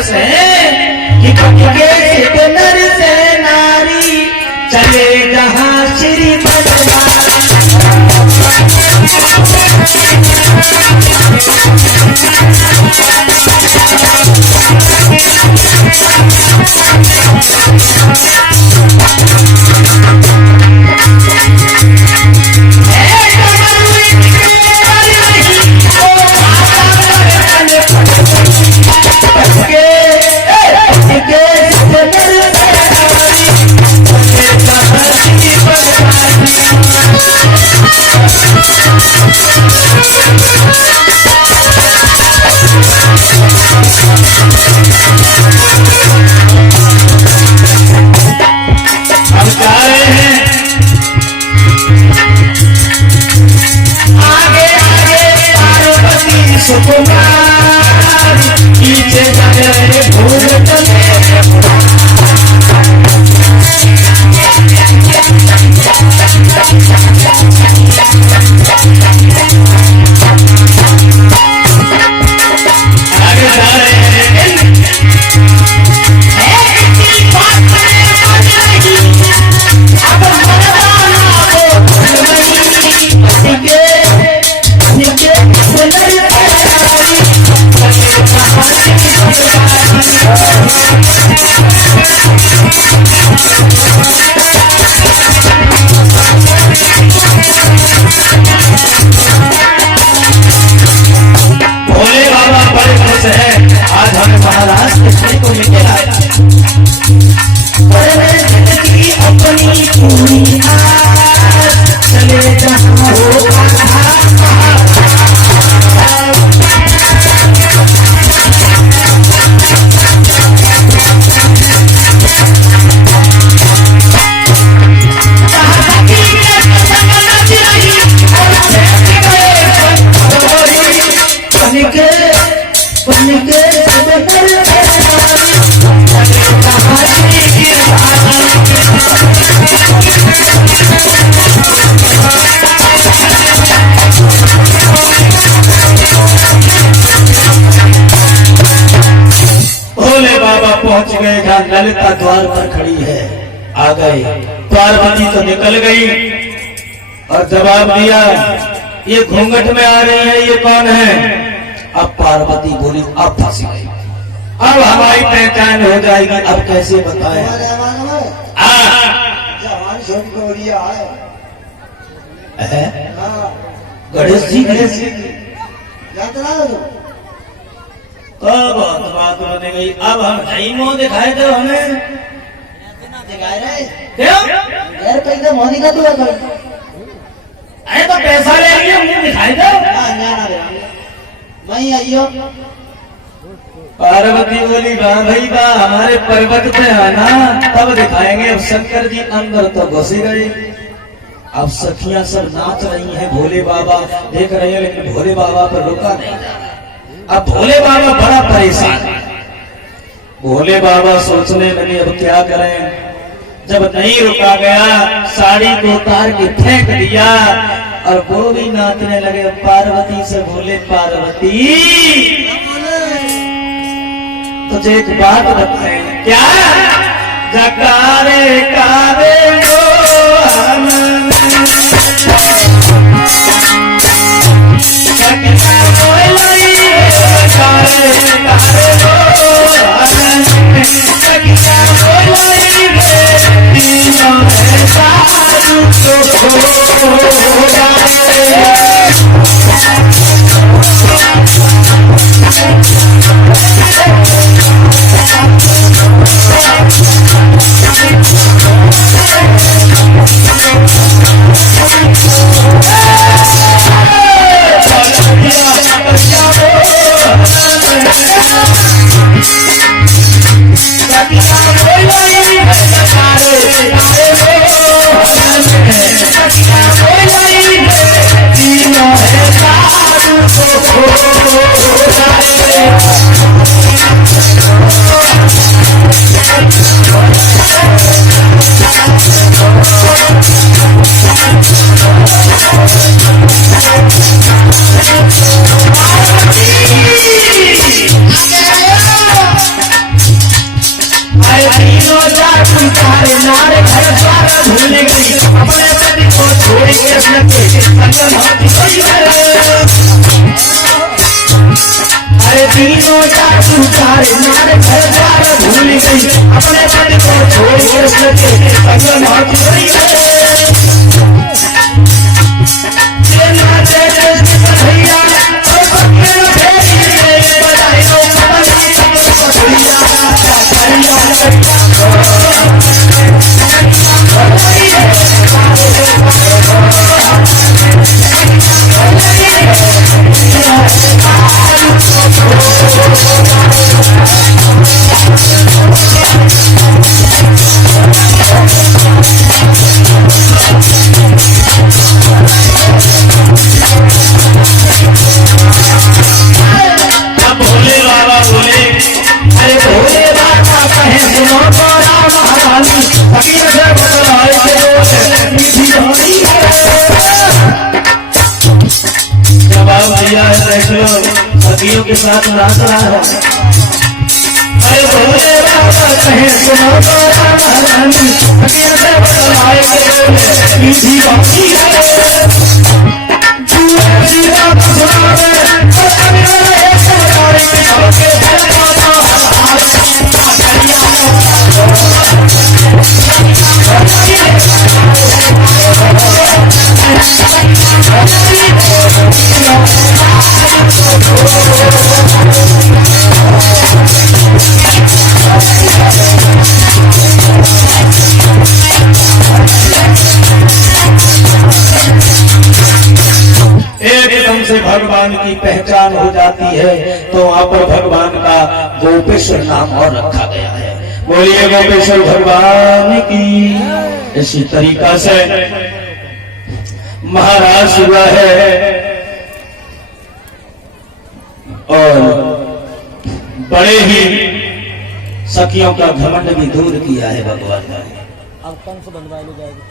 खुश हैं कि के नर से नारी चले जहां श्री पहुंच गए जहां ललिता द्वार पर खड़ी है। आ गए, पार्वती तो निकल गई और जवाब दिया, ये घूंघट में आ रही है, ये कौन है? अब पार्वती बोली, अब फंसी गई, अब हमारी पहचान हो जाएगी, अब कैसे बताएं? गणेश जी बात बने गई। अब हम नहीं मुंह दिखाए थे, हमें दिखाए रहे यार, पैसा मोदी का तू अरे तो पैसा ले लिया, मुंह दिखाई दो। मैं आइयो। पार्वती बोली, वाह भाई वाह, हमारे पर्वत पे आना तब दिखाएंगे। अब शंकर जी अंदर तो घुस गए। अब सखियां सब नाच रही हैं, भोले बाबा देख रहे हैं, लेकिन भोले बाबा पर रुका नहीं जा रहा। अब भोले बाबा बड़ा परेशान। भोले बाबा सोचने लगे अब क्या करें। जब नहीं रुका गया, साड़ी को उतार के फेंक दिया और वो भी नाचने लगे। पार्वती से बोले, पार्वती तुझे एक बात बताएं। क्या? जकारे कारे तुझारे नारे घर द्वार भूल गई अपने पति को छोड़ कृष्ण के संग हाथ गई अरे तीनों जाति तुझारे नारे घर द्वार भूल गई अपने पति को छोड़ कृष्ण के संग हाथ गई सखियों के साथ नाच रहा है अरे भोले बाबा कहे सुनो तो रानी सखियों से बतलाए के मीठी बाती है जी बात सुनावे तो कभी एक सवारी के के एकदम से भगवान की पहचान हो जाती है तो वहां पर भगवान का गोपेश्वर नाम और रखा गया है। बोलिए गोपेश्वर भगवान की। इसी तरीका से महाराज हुआ है और बड़े ही सखियों का घमंड भी दूर किया है भगवान ने। अब कंस बनवा ले जाएगी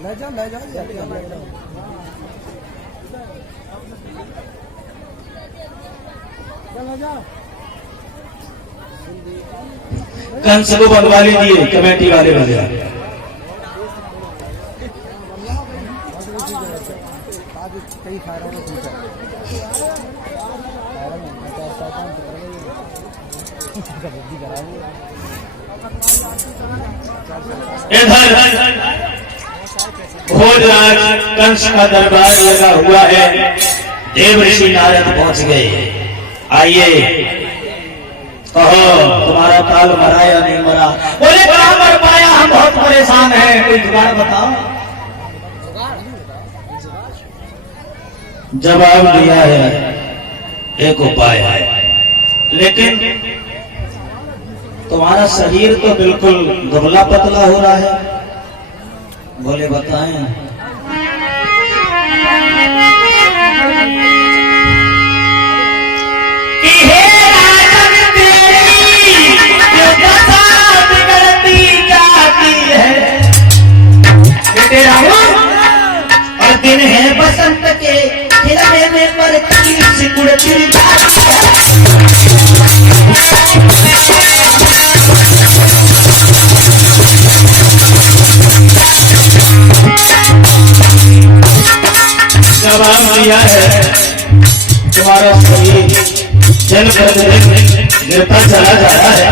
ले जाओ कंस को बनवा लीजिए कमेटी वाले भैया। इधर भोजराज कंस का दरबार लगा हुआ है। देव ऋषि नारद पहुंच गए। आइए कहो तुम्हारा काल मरा या नहीं मरा। बोले कहाँ मर पाया, हम बहुत परेशान हैं, कोई जुगाड़ बताओ। जवाब दिया है एक उपाय है, लेकिन तुम्हारा शरीर तो बिल्कुल दुबला पतला हो रहा है। बोले बताएं। और दिन है बसंत के खिलने में पर सिकुड़ती जवाब दिया है तुम्हारा शरीर जल गिरता चला जा रहा है।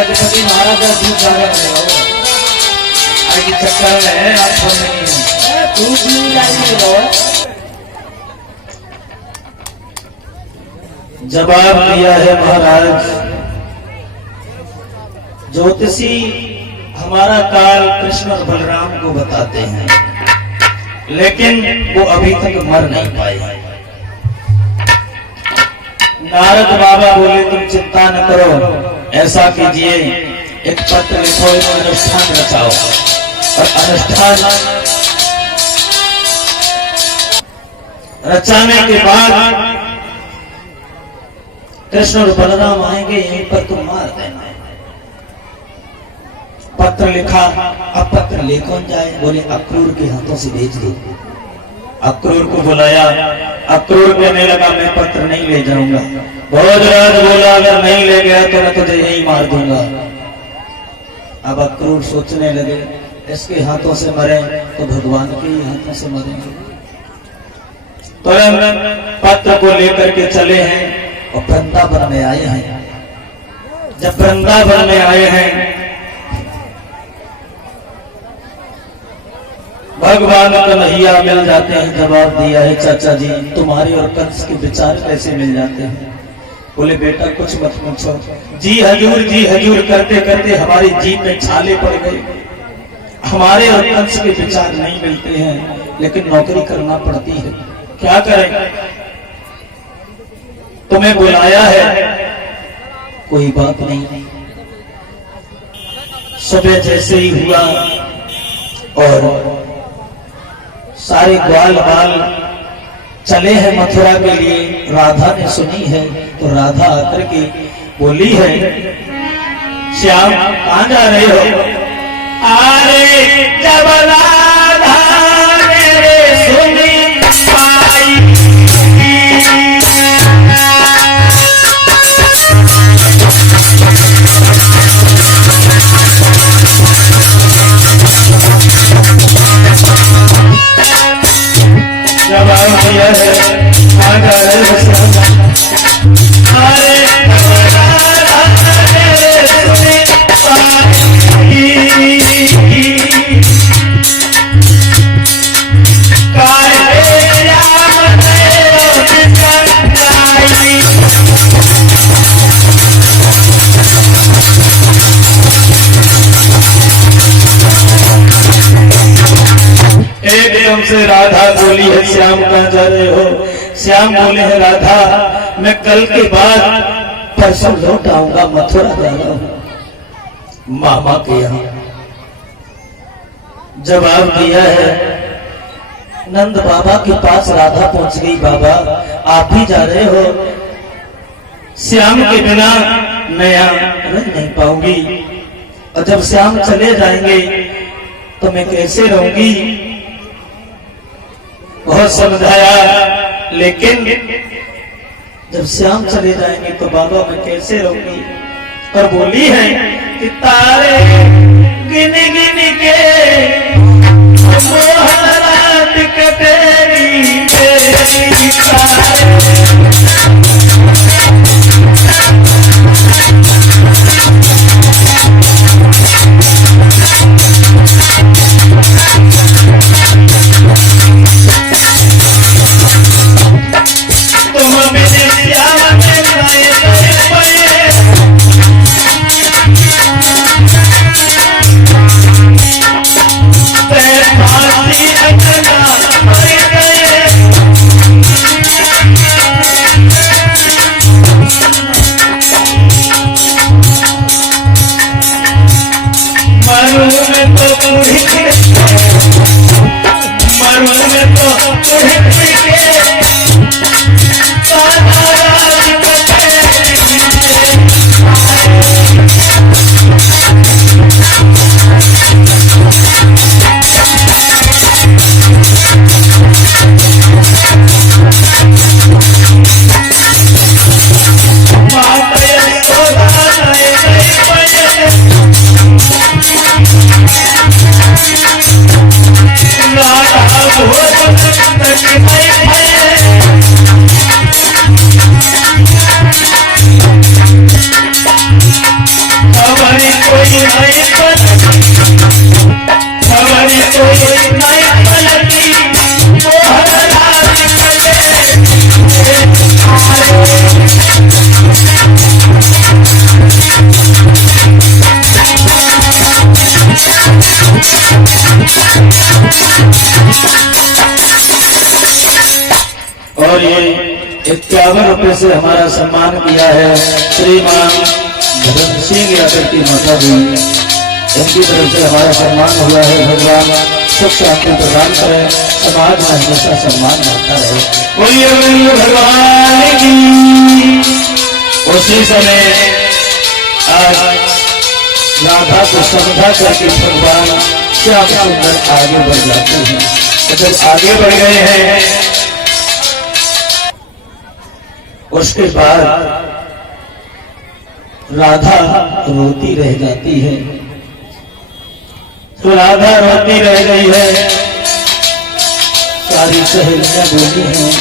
जगपति महाराज दूध जागा रहे हो आगे चक्कर में है आपको नहीं दूध नहीं लाइए हो। जवाब दिया है महाराज, ज्योतिषी हमारा काल कृष्ण और बलराम को बताते हैं, लेकिन वो अभी तक मर नहीं पाए। नारद बाबा बोले तुम चिंता न करो, ऐसा कीजिए एक पत्र लिखो, एक अनुष्ठान रचाओ और अनुष्ठान रचाने के बाद कृष्ण और बलराम आएंगे, यहीं पर तुम मार देना। पत्र लिखा, अब पत्र ले कौन जाए? बोले अक्रूर के हाथों से भेज दो। अक्रूर को बुलाया, अक्रूर कहने लगा मैं पत्र नहीं ले जाऊंगा। भोजराज बोला अगर नहीं ले गया तो मैं तुझे यही मार दूंगा। अब अक्रूर सोचने लगे इसके हाथों से मरे तो भगवान के ही हाथों से मरेंगे। तुरंत पत्र को लेकर के चले हैं और वृंदावन में आए हैं। जब वृंदावन में आए हैं, भगवान कन्हैया मिल जाते हैं। जवाब दिया है चाचा जी तुम्हारे और कंस के विचार कैसे मिल जाते हैं? बोले बेटा कुछ मत पूछो, जी हजूर करते करते हमारी जीभ में छाले पड़ गए। हमारे और कंस के विचार नहीं मिलते हैं, लेकिन नौकरी करना पड़ती है, क्या करें? तुम्हें बुलाया है, कोई बात नहीं। सुबह जैसे ही हुआ और सारे ग्वाल बाल चले हैं मथुरा के लिए, राधा ने सुनी है तो राधा आकर के बोली है श्याम कहां जा रहे हो? अरे जब राधा मेरे सुनी पाई जवाब दिया है एकदम से राधा बोली है श्याम कहां जा रहे हो? श्याम बोले हैं राधा मैं कल के बाद परसों लौट आऊंगा, मथुरा जा रहा हूं मामा के यहाँ। जवाब दिया है नंद बाबा के पास राधा पहुंच गई। बाबा आप ही जा रहे हो? श्याम के बिना मैं यहाँ रह नहीं पाऊंगी, और जब श्याम चले जाएंगे तो मैं कैसे रहूंगी? बहुत समझाया, लेकिन जब श्याम चले जाएंगे तो बाबा मैं कैसे रहूंगी? और बोली है कि तारे गिन गिन के मोहन रात कटेगी तेरी तारे। ₹51 से हमारा सम्मान किया है श्रीमान भदन सिंह यादव की माता जी, इनकी तरफ से हमारा सम्मान हुआ है। भगवान सुख शांति प्रदान करें, समाज में हमेशा सम्मान बढ़ता रहे। बोलिए बोलिए भगवान की। उसी समय आज राधा को समझा करके भगवान श्याम सुंदर आगे बढ़ जाते हैं। तो जब आगे बढ़ गए हैं उसके बाद राधा रोती रह जाती है। तो राधा रोती रह गई है, सारी सहेलियां बोली हैं